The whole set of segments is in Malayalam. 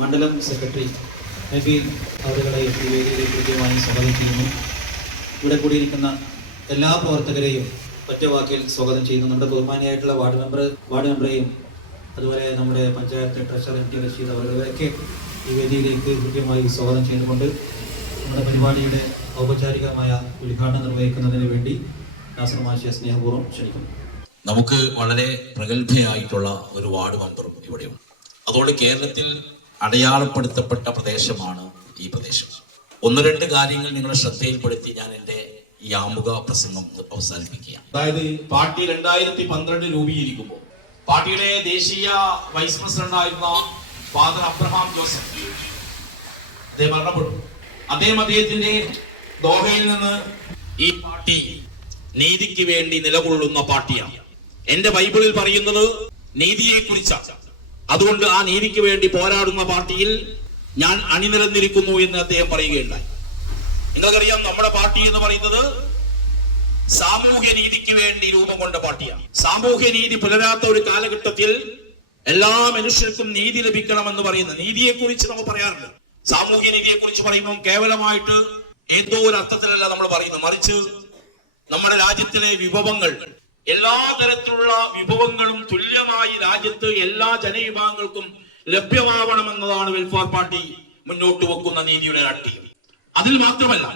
മണ്ഡലം സെക്രട്ടറി നബീൽ അവരുകളെ ഈ വേദിയിലേക്ക് കൃത്യമായി സ്വാഗതം ചെയ്യുന്നു. ഇവിടെ കൂടിയിരിക്കുന്ന എല്ലാ പ്രവർത്തകരെയും ഒറ്റ വാക്കിൽ സ്വാഗതം ചെയ്യുന്നു. നമ്മുടെ ബഹുമാനിയായിട്ടുള്ള വാർഡ് മെമ്പറെയും അതുപോലെ നമ്മുടെ panchayat treasurer M T Rasheed അവരുടെയൊക്കെ ഈ വേദിയിലേക്ക് കൃത്യമായി സ്വാഗതം ചെയ്തുകൊണ്ട് നമ്മുടെ പരിപാടിയുടെ ഔപചാരികമായ ഉദ്ഘാടനം നിർവഹിക്കുന്നതിന് വേണ്ടി നാസർ മാഷിയെ സ്നേഹപൂർവ്വം ക്ഷണിക്കുന്നു. നമുക്ക് വളരെ പ്രഗത്ഭയായിട്ടുള്ള ഒരു വാർഡ് മെമ്പറും ഇവിടെയുണ്ട്. അതുകൊണ്ട് കേരളത്തിൽ അടയാളപ്പെടുത്തപ്പെട്ട പ്രദേശമാണ് ഈ പ്രദേശം. ഒന്ന് രണ്ട് കാര്യങ്ങൾ നിങ്ങളുടെ ശ്രദ്ധയിൽപ്പെടുത്തി ഞാൻ എൻ്റെ ഈ ആമുഖ പ്രസംഗം അവസാനിപ്പിക്കുകയാണ്. അതായത് പാർട്ടി 2012 രൂപീകരിക്കുമ്പോൾ പാർട്ടിയുടെ ദേശീയ വൈസ് പ്രസിഡന്റായിരുന്ന ഫാദർ അബ്രഹാം ജോസഫ് അദ്ദേഹം മരണപ്പെട്ടു. അദ്ദേഹത്തിന്റെ ദോഹയിൽ നിന്ന് ഈ പാർട്ടി നീതിക്ക് വേണ്ടി നിലകൊള്ളുന്ന പാർട്ടിയാണ്. എന്റെ ബൈബിളിൽ പറയുന്നത് നീതിയെ കുറിച്ചാണ്. അതുകൊണ്ട് ആ നീതിക്ക് വേണ്ടി പോരാടുന്ന പാർട്ടിയിൽ ഞാൻ അണിനിരന്നിരിക്കുന്നു എന്ന് അദ്ദേഹം പറയുകയുണ്ടായി. നിങ്ങൾക്കറിയാം, നമ്മുടെ പാർട്ടി എന്ന് പറയുന്നത് സാമൂഹ്യ നീതിക്ക് വേണ്ടി രൂപം കൊണ്ട പാർട്ടിയാണ്. സാമൂഹ്യ നീതി പുലരാത്ത ഒരു കാലഘട്ടത്തിൽ എല്ലാ മനുഷ്യർക്കും നീതി ലഭിക്കണമെന്ന് പറയുന്ന നീതിയെ കുറിച്ച് നമ്മൾ പറയാറുണ്ട്. സാമൂഹ്യ നീതിയെ കുറിച്ച് പറയുമ്പോൾ കേവലമായിട്ട് ഏതോ ഒരു അർത്ഥത്തിലല്ല നമ്മൾ പറയുന്നത്, മറിച്ച് നമ്മുടെ രാജ്യത്തിലെ വിഭവങ്ങൾ, എല്ലാ തരത്തിലുള്ള വിഭവങ്ങളും തുല്യമായി രാജ്യത്ത് എല്ലാ ജനവിഭാഗങ്ങൾക്കും ലഭ്യമാവണമെന്നതാണ് വെൽഫെയർ പാർട്ടി മുന്നോട്ട് വെക്കുന്ന നീതിയുടെ രാഷ്ട്രീയം. അതിൽ മാത്രമല്ല,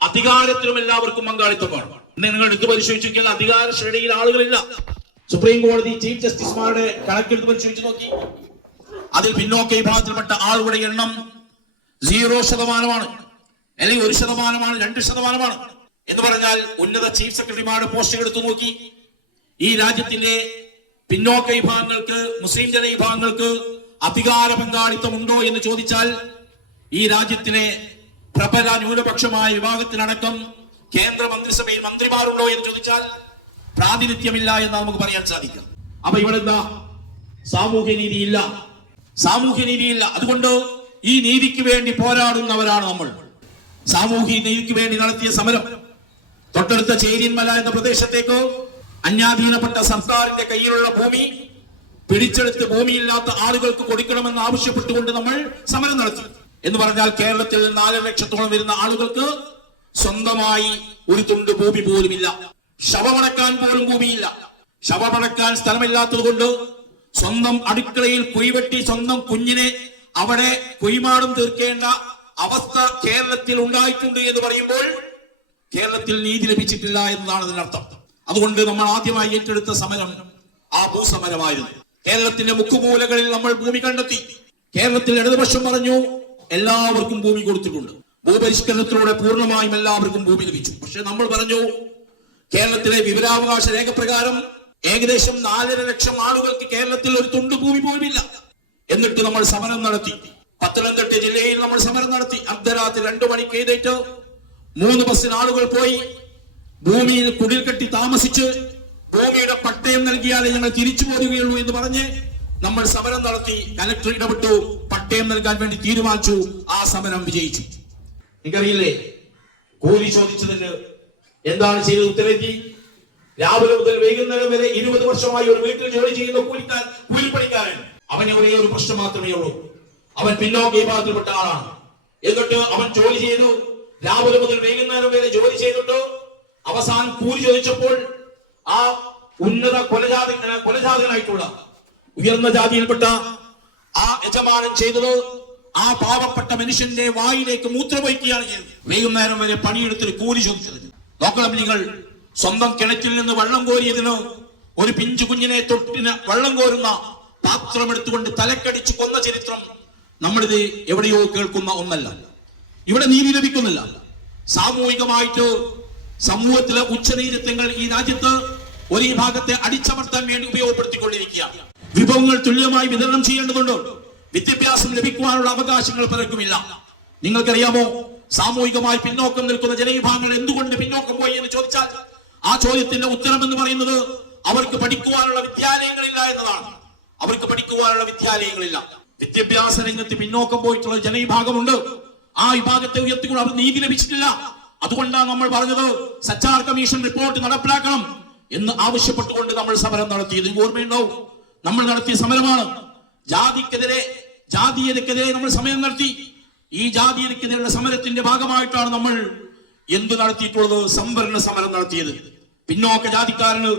അധികാരത്തിലും എല്ലാവർക്കും പങ്കാളിത്തം വേണം. നിങ്ങൾ എടുത്തു പരിശോധിച്ചാൽ അധികാര ശ്രേണിയിൽ ആളുകളില്ല. സുപ്രീം കോടതി ചീഫ് ജസ്റ്റിസുമാരുടെ കണക്കെടുത്ത് പരിശോധിച്ച് നോക്കി, അതിൽ പിന്നോക്ക വിഭാഗത്തിൽപ്പെട്ട ആളുകളുടെ എണ്ണം 0%, അല്ലെങ്കിൽ 1%, 2%. എന്ന് പറഞ്ഞാൽ ഉന്നത ചീഫ് സെക്രട്ടറിമാരുടെ പോസ്റ്റുകൾ എടുത്തു നോക്കി, ഈ രാജ്യത്തിന്റെ പിന്നോക്ക വിഭാഗങ്ങൾക്ക്, മുസ്ലിം ജനവിഭാഗങ്ങൾക്ക് അധികാര പങ്കാളിത്തം ഉണ്ടോ എന്ന് ചോദിച്ചാൽ, ഈ രാജ്യത്തിലെ പ്രബല ന്യൂനപക്ഷമായ വിഭാഗത്തിനടക്കം കേന്ദ്ര മന്ത്രിസഭയിൽ മന്ത്രിമാരുണ്ടോ എന്ന് ചോദിച്ചാൽ പ്രാതിനിധ്യമില്ല എന്ന് നമുക്ക് പറയാൻ സാധിക്കും. അപ്പൊ ഇവിടെ എന്താ? സാമൂഹ്യ നീതിയില്ല, സാമൂഹ്യ നീതിയില്ല. അതുകൊണ്ട് ഈ നീതിക്ക് വേണ്ടി പോരാടുന്നവരാണ് നമ്മൾ. സാമൂഹ്യ നീതിക്ക് വേണ്ടി നടത്തിയ സമരം തൊട്ടടുത്ത ചേരിയൻമല എന്ന പ്രദേശത്തേക്ക് അന്യാധീനപ്പെട്ട സർക്കാരിന്റെ കയ്യിലുള്ള ഭൂമി പിടിച്ചെടുത്ത് ഭൂമിയില്ലാത്ത ആളുകൾക്ക് കൊടുക്കണമെന്ന് ആവശ്യപ്പെട്ടുകൊണ്ട് നമ്മൾ സമരം നടത്തി. എന്ന് പറഞ്ഞാൽ കേരളത്തിൽ 4 ലക്ഷത്തോളം വരുന്ന ആളുകൾക്ക് സ്വന്തമായി ഒരു തുണ്ട് ഭൂമി പോലുമില്ല. ശവമടക്കാൻ പോലും ഭൂമിയില്ല. ശവമടക്കാൻ സ്ഥലമില്ലാത്തത് കൊണ്ട് സ്വന്തം അടുക്കളയിൽ കുഴിവെട്ടി സ്വന്തം കുഞ്ഞിനെ അവിടെ കുഴിമാടം തീർക്കേണ്ട അവസ്ഥ കേരളത്തിൽ ഉണ്ടായിട്ടുണ്ട് എന്ന് പറയുമ്പോൾ കേരളത്തിൽ നീതി ലഭിച്ചിട്ടില്ല എന്നതാണ് അതിനർത്ഥം. അതുകൊണ്ട് നമ്മൾ ആദ്യമായി ഏറ്റെടുത്ത സമരം ആ ഭൂസമരമായിരുന്നു. കേരളത്തിന്റെ മുക്കുമൂലകളിൽ നമ്മൾ ഭൂമി കണ്ടെത്തി. കേരളത്തിൽ ഇടതുപക്ഷം പറഞ്ഞു എല്ലാവർക്കും ഭൂമി കൊടുത്തിട്ടുണ്ട്, ഭൂപരിഷ്കരണത്തിലൂടെ പൂർണ്ണമായും എല്ലാവർക്കും ഭൂമി ലഭിച്ചു. പക്ഷെ നമ്മൾ പറഞ്ഞു കേരളത്തിലെ വിവരാവകാശ രേഖ പ്രകാരം ഏകദേശം 4.5 ലക്ഷം ആളുകൾക്ക് കേരളത്തിൽ ഒരു തുണ്ട് ഭൂമി പോലുമില്ല. എന്നിട്ട് നമ്മൾ സമരം നടത്തി. പത്തനംതിട്ട ജില്ലയിൽ നമ്മൾ സമരം നടത്തി. അർദ്ധരാത്രി 2 മണിക്ക് എഴുന്നേറ്റ് 3 ബസ്സിന് ആളുകൾ പോയി ഭൂമിയിൽ കുടിൽ കെട്ടി താമസിച്ച് ഭൂമിയുടെ പട്ടയം നൽകിയാലേ ഞങ്ങൾ തിരിച്ചു പോരുകയുള്ളൂ എന്ന് പറഞ്ഞ് നമ്മൾ സമരം നടത്തി. കലക്ടർ ഇടപെട്ടു, പട്ടയം നൽകാൻ വേണ്ടി തീരുമാനിച്ചു. ആ സമരം വിജയിച്ചു. നിങ്ങറിയില്ലേ, കൂലി ചോദിച്ചതിന് എന്താണ് ചെയ്തത്? ഉത്തരേന്ത്യ രാവിലെ മുതൽ വൈകുന്നേരം വരെ 20 വർഷമായി ഒരു വീട്ടിൽ ജോലി ചെയ്യുന്ന കൂലിപ്പണിക്കാരൻ. അവന് ഒരേ ഒരു പ്രശ്നം മാത്രമേ ഉള്ളൂ, അവൻ പിന്നോക്ക വിഭാഗത്തിൽപ്പെട്ട ആളാണ്. എന്നിട്ട് അവൻ ജോലി ചെയ്തു, രാവിലെ മുതൽ വൈകുന്നേരം വരെ ജോലി ചെയ്തിട്ട് അവസാനം കൂലി ചോദിച്ചപ്പോൾ ആ ഉന്നത കൊലജാതകനായിട്ടുള്ള ഉയർന്ന ജാതിയിൽപ്പെട്ട ആ യജമാനൻ ചെയ്തത് ആ പാവപ്പെട്ട മനുഷ്യന്റെ വായിലേക്ക് മൂത്രമൊഴിക്കുകയാണ് ചെയ്തത്. വൈകുന്നേരം വരെ പണിയെടുത്തിട്ട് കൂലി ചോദിച്ചതിന്. നോക്കണം നിങ്ങൾ, സ്വന്തം കിണറ്റിൽ നിന്ന് വെള്ളം കോരിയതിന് ഒരു പിഞ്ചു കുഞ്ഞിനെ തൊട്ടിന് വെള്ളം കോരുന്ന പാത്രം എടുത്തുകൊണ്ട് തലക്കടിച്ചു കൊന്ന ചരിത്രം നമ്മളിത് എവിടെയോ കേൾക്കുന്ന ഒന്നല്ല. ഇവിടെ നീതി ലഭിക്കുന്നില്ല. സാമൂഹികമായിട്ട് സമൂഹത്തിലെ ഉച്ചനീചത്വങ്ങൾ ഈ രാജ്യത്ത് ഒരു ഭാഗത്തെ അടിച്ചമർത്താൻ വേണ്ടി ഉപയോഗപ്പെടുത്തിക്കൊണ്ടിരിക്കുകയാണ്. വിഭവങ്ങൾ തുല്യമായി വിതരണം ചെയ്യേണ്ടതുണ്ട്. വിദ്യാഭ്യാസം ലഭിക്കുവാനുള്ള അവകാശങ്ങൾ പലർക്കുമില്ല. നിങ്ങൾക്കറിയാമോ, സാമൂഹികമായി പിന്നോക്കം നിൽക്കുന്ന ജനവിഭാഗങ്ങൾ എന്തുകൊണ്ട് പിന്നോക്കം പോയി എന്ന് ചോദിച്ചാൽ ആ ചോദ്യത്തിന്റെ ഉത്തരം എന്ന് പറയുന്നത് അവർക്ക് പഠിക്കുവാനുള്ള വിദ്യാലയങ്ങളില്ല എന്നതാണ്. അവർക്ക് പഠിക്കുവാനുള്ള വിദ്യാലയങ്ങളില്ല. വിദ്യാഭ്യാസ രംഗത്ത് പിന്നോക്കം പോയിട്ടുള്ള ജനവിഭാഗമുണ്ട്. ആ വിഭാഗത്തെ ഉയർത്തിക്കൊണ്ട് അവർ നീതി ലഭിച്ചിട്ടില്ല. അതുകൊണ്ടാണ് നമ്മൾ പറഞ്ഞത് സച്ചാർ കമ്മീഷൻ റിപ്പോർട്ട് നടപ്പിലാക്കണം എന്ന് ആവശ്യപ്പെട്ടുകൊണ്ട് നമ്മൾ സമരം നടത്തിയത്. ഓർമ്മയുണ്ടാവും, നമ്മൾ നടത്തിയ സമരമാണ്. ജാതിക്കെതിരെ ജാതീയതക്കെതിരെ നമ്മൾ സമരം നടത്തി. ഈ ജാതീയതക്കെതിരെയുള്ള സമരത്തിന്റെ ഭാഗമായിട്ടാണ് നമ്മൾ എന്ത് നടത്തിയിട്ടുള്ളത്? സംവരണ സമരം നടത്തിയത്. പിന്നോക്ക ജാതിക്കാരന്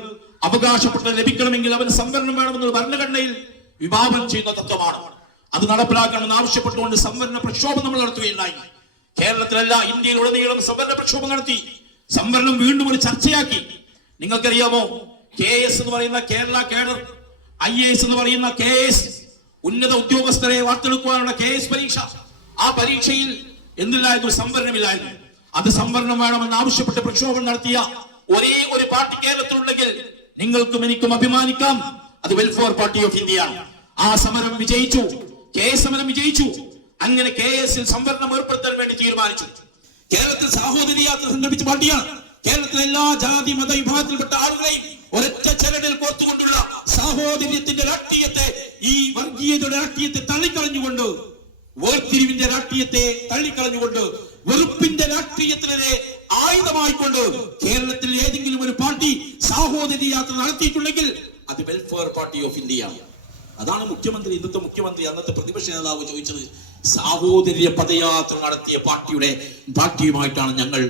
അവകാശപ്പെട്ടത് ലഭിക്കണമെങ്കിൽ അവന് സംവരണം വേണമെന്നുള്ള ഭരണഘടനയിൽ വിഭാവനം ചെയ്യുന്ന തത്വമാണ്. അത് നടപ്പിലാക്കണമെന്ന് ആവശ്യപ്പെട്ടുകൊണ്ട് സംവരണ പ്രക്ഷോഭം നമ്മൾ നടത്തുകയുണ്ടായി. കേരളത്തിലല്ല, ഇന്ത്യയിലുടനീളം സംവരണ പ്രക്ഷോഭം നടത്തി. സംവരണം വീണ്ടും ഒരു ചർച്ചയാക്കി. നിങ്ങൾക്കറിയാമോ, KS എന്ന് പറയുന്ന കേരള കേഡർ, IAS എന്ന് പറയുന്ന KS ഉന്നത ഉദ്യോഗസ്ഥരെ വാർത്തെടുക്കുവാനുള്ള KS പരീക്ഷ, ആ പരീക്ഷയിൽ എന്തില്ലായിരുന്നു? സംവരണമില്ലായിരുന്നു. അത് സംവരണം വേണമെന്ന് ആവശ്യപ്പെട്ട് പ്രക്ഷോഭം നടത്തിയ ഒരേ ഒരു പാർട്ടി കേരളത്തിലുണ്ടെങ്കിൽ നിങ്ങൾക്കും എനിക്കും അഭിമാനിക്കാം, അത് വെൽഫെയർ പാർട്ടി ഓഫ് ഇന്ത്യയാണ്. ആ സമരം വിജയിച്ചു, KS സമരം വിജയിച്ചു. അങ്ങനെ KSൽ സംവരണം ഏർപ്പെടുത്താൻ വേണ്ടി തീരുമാനിച്ചു. കേരളത്തിൽ സാഹോദര്യ യാത്ര സംഘടിപ്പിച്ച പാർട്ടിയാണ്. കേരളത്തിലെ എല്ലാ ജാതി മത വിഭാഗത്തിൽപ്പെട്ട ആളുകളെയും ഒരൊറ്റ ചരടിൽ കോർത്തുകൊണ്ടുള്ള സാഹോദര്യത്തിന്റെ രാഷ്ട്രീയത്തെ, ഈ വർഗീയതയുടെ രാഷ്ട്രീയത്തെ തള്ളിക്കളഞ്ഞുകൊണ്ട്, വേർതിരിവിന്റെ രാഷ്ട്രീയത്തെ തള്ളിക്കളഞ്ഞുകൊണ്ട്, വെറുപ്പിന്റെ രാഷ്ട്രീയത്തിനെതിരെ ആയുധമായിക്കൊണ്ട് കേരളത്തിൽ ഏതെങ്കിലും ഒരു പാർട്ടി സാഹോദര്യ യാത്ര നടത്തിയിട്ടുണ്ടെങ്കിൽ അത് വെൽഫെയർ പാർട്ടി ഓഫ് ഇന്ത്യയാണ്. അതാണ് മുഖ്യമന്ത്രി, ഇന്നത്തെ മുഖ്യമന്ത്രി, അന്നത്തെ പ്രതിപക്ഷ നേതാവ് ചോദിച്ചത്. സാഹോദര്യ പദയാത്ര നടത്തിയ പാർട്ടിയുമായിട്ടാണ് ഞങ്ങൾ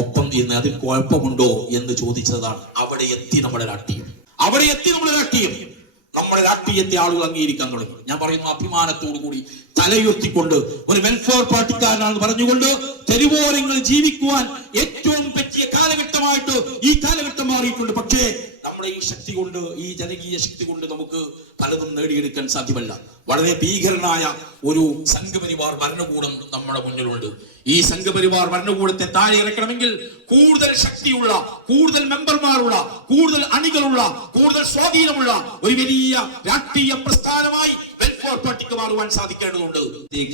ഒപ്പം എന്ന്, അതിൽ കുഴപ്പമുണ്ടോ എന്ന് ചോദിച്ചതാണ്. അവിടെ എത്തി നമ്മുടെ രാഷ്ട്രീയം, നമ്മുടെ രാഷ്ട്രീയത്തെ ആളുകൾ അംഗീകരിക്കാൻ തുടങ്ങി. ഞാൻ പറയുന്നു, അഭിമാനത്തോടു കൂടി തലയുയർത്തിക്കൊണ്ട് ഒരു വെൽഫെയർ പാർട്ടിക്കാരനാണെന്ന് പറഞ്ഞുകൊണ്ട് തെരുവോരങ്ങളിൽ ജീവിക്കുവാൻ ഏറ്റവും പറ്റിയ കാലഘട്ടമായിട്ട് ഈ കാലഘട്ടം മാറിയിട്ടുണ്ട്. പക്ഷേ നമ്മുടെ ഈ ശക്തി കൊണ്ട്, ഈ ജനകീയ ശക്തി കൊണ്ട് നമുക്ക് പലതും നേടിയെടുക്കാൻ സാധ്യമല്ല. വളരെ ഭീകരനായ ഒരു സംഘപരിവാർ ഭരണകൂടം നമ്മുടെ മുന്നിലുണ്ട്. ഈ സംഘപരിവാർ ഭരണകൂടത്തെ താഴെ ഇറക്കണമെങ്കിൽ കൂടുതൽ ശക്തിയുള്ള, കൂടുതൽ മെമ്പർമാരുള്ള, കൂടുതൽ അണികളുള്ള, കൂടുതൽ സ്വാധീനമുള്ള ഒരു വലിയ രാഷ്ട്രീയ പ്രസ്ഥാനമായി വെൽഫെയർ പാർട്ടിക്ക് മാറുവാൻ സാധിക്കേണ്ടതുണ്ട്.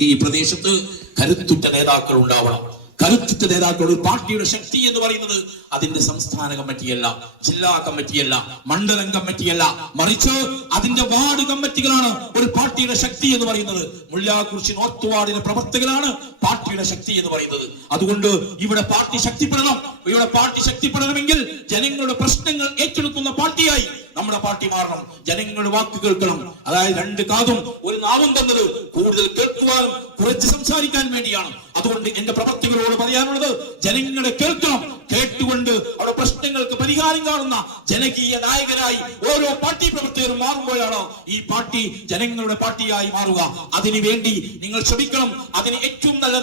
ഈ പ്രദേശത്ത് കരുത്തുറ്റ നേതാക്കൾ ഉണ്ടാവണം. കരുത്തുറ്റ നേതാക്കൾ. ഒരു പാർട്ടിയുടെ ശക്തി എന്ന് പറയുന്നത് അതിന്റെ സംസ്ഥാന കമ്മിറ്റിയല്ല, ജില്ലാ കമ്മിറ്റിയല്ല, മണ്ഡലം കമ്മിറ്റിയല്ല, മറിച്ച് അതിന്റെ വാർഡ് കമ്മിറ്റികളാണ് ഒരു പാർട്ടിയുടെ ശക്തി എന്ന് പറയുന്നത്. മുല്ലാക്കുറിശി നോർത്ത് വാർഡിലെ പ്രവർത്തകരാണ് പാർട്ടിയുടെ ശക്തി എന്ന് പറയുന്നത്. അതുകൊണ്ട് ഇവിടെ പാർട്ടി ശക്തിപ്പെടണം. ഇവിടെ പാർട്ടി ശക്തിപ്പെടണമെങ്കിൽ ജനങ്ങളുടെ പ്രശ്നങ്ങൾ ഏറ്റെടുക്കുന്ന പാർട്ടിയായി നമ്മുടെ പാർട്ടി മാറണം. ജനങ്ങളുടെ വാക്ക് കേൾക്കണം. അതായത് രണ്ട് കാതും ഒരു നാവും തന്നത് കൂടുതൽ കേൾക്കുവാനും കുറച്ച് സംസാരിക്കാൻ വേണ്ടിയാണ്. അതുകൊണ്ട് എന്റെ പ്രവർത്തകരോട് പറയാനുള്ളത്, ജനങ്ങളെ കേൾക്കണം. കേട്ടുകൊണ്ട് അവിടെ പ്രശ്നങ്ങൾക്ക് പരിഹാരം കാണുന്ന ജനകീയ നായകനായി ഓരോ പാർട്ടി പ്രവർത്തകരും മാറുമ്പോഴാണ് ഈ പാർട്ടി ജനങ്ങളുടെ പാർട്ടിയായി മാറുക. അതിനുവേണ്ടി നിങ്ങൾ ശ്രമിക്കണം. അതിന് ഏറ്റവും നല്ല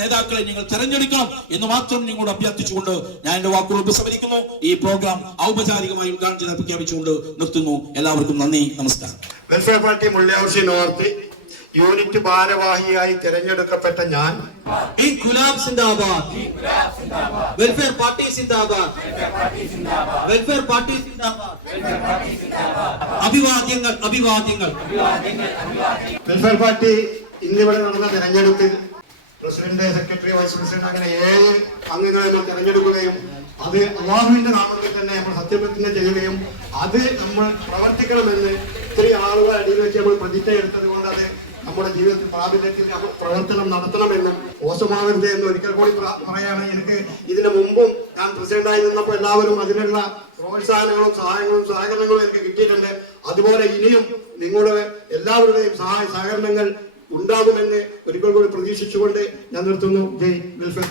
നേതാക്കളെ നിങ്ങൾ തെരഞ്ഞെടുക്കണം എന്ന് മാത്രം നിങ്ങളോട് അഭ്യർത്ഥിച്ചുകൊണ്ട് ഞാൻ എന്റെ വാക്കുകൾ ഉപസംഹരിക്കുന്നു. ഈ പ്രോഗ്രാം ഔപചാരികമായി ഉദ്ഘാടനം ചെയ്ത് പ്രഖ്യാപിച്ചുകൊണ്ട് നിർത്തുന്നു. എല്ലാവർക്കും നന്ദി, നമസ്കാരം. വെൽഫെയർ പാർട്ടി മുള്ളിയാവശ്ശി നോർത്ത് യൂണിറ്റ് ഭാരവാഹിയായി തിരഞ്ഞെടുക്കപ്പെട്ട ഞാൻ ഇൻക്ലാബ് സിന്ദാബാദ്, വെൽഫെയർ പാർട്ടി സിന്ദാബാദ്, വെൽഫെയർ പാർട്ടി സിന്ദാബാദ്. അഭിവാദ്യങ്ങൾ, അഭിവാദ്യങ്ങൾ. വെൽഫെയർ പാർട്ടി ഇന്നിവിടെ നടന്ന തെരഞ്ഞെടുപ്പിൽ പ്രസിഡന്റ്, സെക്രട്ടറി, വൈസ് പ്രസിഡന്റ് അങ്ങനെ 7 അംഗങ്ങളെ നമ്മൾ തെരഞ്ഞെടുക്കുകയും അത് അള്ളാഹുവിന്റെ നാമത്തിൽ തന്നെ നമ്മൾ സത്യപ്രതിജ്ഞ ചെയ്യുകയും അത് നമ്മൾ പ്രവർത്തിക്കണമെന്ന് ഇത്രയും ആളുകൾ അടിയിൽ വെച്ച് നമ്മൾ പ്രതിജ്ഞ എടുത്തത് കൊണ്ട് അത് നമ്മുടെ ജീവിതത്തിൽ പ്രാബല്യത്തിൽ നമ്മൾ പ്രവർത്തനം നടത്തണമെന്നും മോശമാകരുത് എന്ന് ഒരിക്കൽ കൂടി പറയാണ്. എനിക്ക് ഇതിനു മുമ്പും ഞാൻ പ്രസിഡന്റായി നിന്നപ്പോൾ എല്ലാവരും അതിനുള്ള പ്രോത്സാഹനങ്ങളും സഹകരണങ്ങളും എനിക്ക് കിട്ടിയിട്ടുണ്ട്. അതുപോലെ ഇനിയും നിങ്ങളുടെ എല്ലാവരുടെയും സഹകരണങ്ങൾ ഉണ്ടാകുമെന്ന് ഒരിക്കൽ കൂടി പ്രതീക്ഷിച്ചുകൊണ്ട് ഞാൻ നിർത്തുന്നു. ജയ് വെൽഫെയർ.